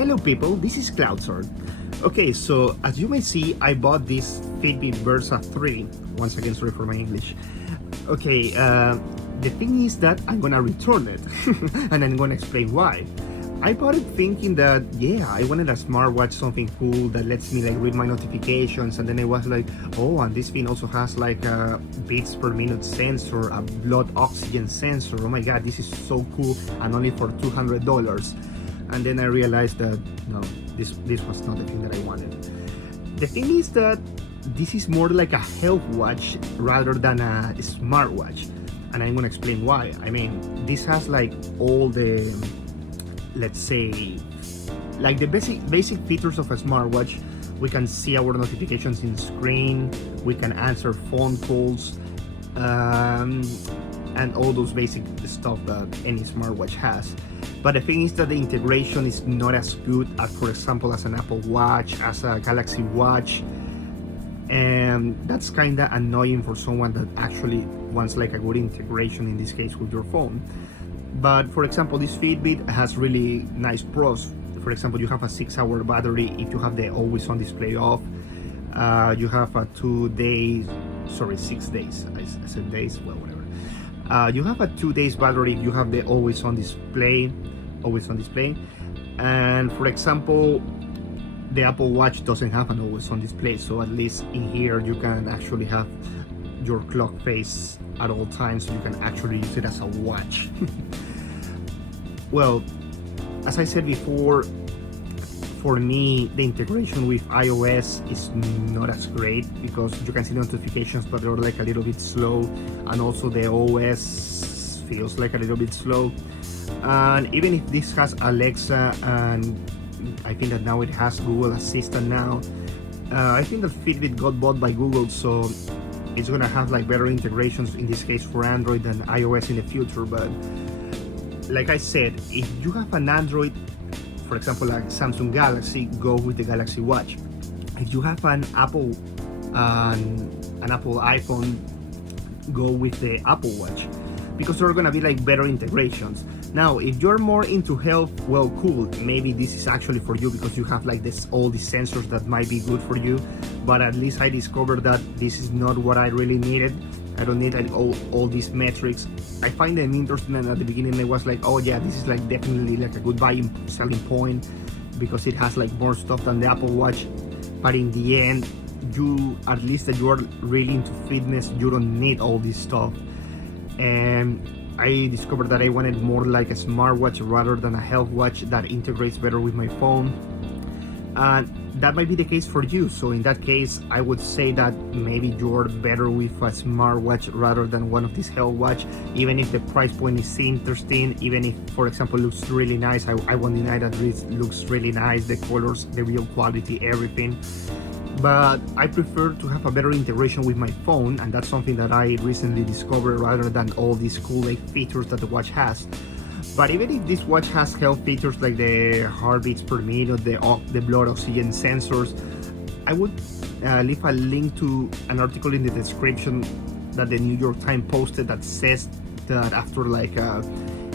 Hello people, this is Cloudzard. Okay, so as you may see, I bought this Fitbit Versa 3. Once again, sorry for my English. Okay, the thing is that I'm gonna return it and I'm gonna explain why. I bought it thinking that, yeah, I wanted a smartwatch, something cool that lets me like read my notifications, and then I was like, oh, and this thing also has like a beats per minute sensor, a blood oxygen sensor. Oh my god, this is so cool, and only for $200. And then I realized that no, this was not the thing that I wanted. The thing is that this is more like a health watch rather than a smartwatch, and I'm gonna explain why. I mean, this has like all the, let's say, like the basic features of a smartwatch. We can see our notifications in screen, we can answer phone calls, and all those basic stuff that any smartwatch has. But the thing is that the integration is not as good as, for example, as an Apple Watch, as a Galaxy Watch, and that's kind of annoying for someone that actually wants like a good integration, in this case with your phone. But for example, this Fitbit has really nice pros. For example, you have a 6-hour battery if you have the always on display off. You have a 6 days, I said days, well, whatever. You have a 2 days battery if you have the always on display. And for example, the Apple Watch doesn't have an always on display, so at least in here you can actually have your clock face at all times, so you can actually use it as a watch. Well, as I said before, for me the integration with iOS is not as great, because you can see notifications but they're like a little bit slow, and also the OS feels like a little bit slow. And even if this has Alexa, and I think that now it has Google Assistant now, I think that Fitbit got bought by Google, so it's gonna have like better integrations, in this case for Android than iOS in the future. But like I said, if you have an Android, for example like Samsung Galaxy, go with the Galaxy Watch. If you have an Apple iPhone, go with the Apple Watch, because there are gonna be like better integrations. Now, if you're more into health, well, cool, maybe this is actually for you, because you have like all these sensors that might be good for you. But at least I discovered that this is not what I really needed. I don't need like all these metrics. I find them interesting, and at the beginning I was like, oh yeah, this is like definitely like a good buying selling point, because it has like more stuff than the Apple Watch. But in the end, at least that you are really into fitness, you don't need all this stuff. And I discovered that I wanted more like a smartwatch rather than a health watch that integrates better with my phone. And that might be the case for you. So in that case, I would say that maybe you're better with a smartwatch rather than one of these health watch, even if the price point is interesting, even if, for example, looks really nice. I won't deny that it looks really nice, the colors, the real quality, everything. But I prefer to have a better integration with my phone, and that's something that I recently discovered, rather than all these cool like features that the watch has. But even if this watch has health features like the heartbeats per minute, the blood oxygen sensors, I would leave a link to an article in the description that the New York Times posted, that says that after like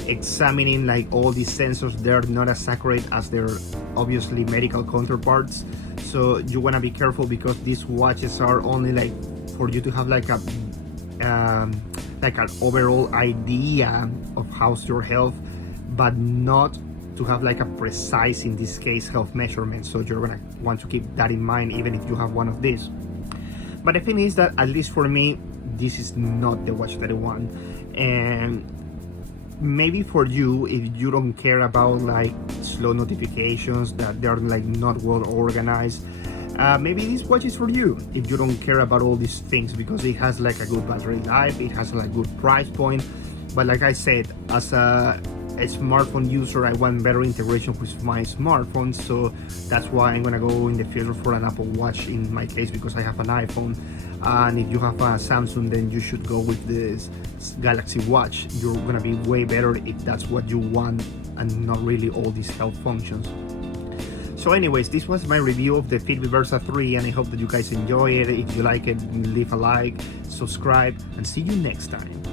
examining like all these sensors, they're not as accurate as their obviously medical counterparts. So you want to be careful, because these watches are only like for you to have like an overall idea of how's your health, but not to have like a precise, in this case, health measurement. So you're gonna want to keep that in mind even if you have one of these. But the thing is that, at least for me, this is not the watch that I want. And maybe for you, if you don't care about like slow notifications, that they're like not well organized, maybe this watch is for you. If you don't care about all these things, because it has like a good battery life, it has like a good price point. But like I said, as a smartphone user, I want better integration with my smartphone, so that's why I'm gonna go in the future for an Apple Watch in my case, because I have an iPhone. And if you have a Samsung, then you should go with this Galaxy Watch. You're gonna be way better if that's what you want, and not really all these health functions. So anyways, this was my review of the Fitbit Versa 3, and I hope that you guys enjoy it. If you like it, leave a like, subscribe, and see you next time.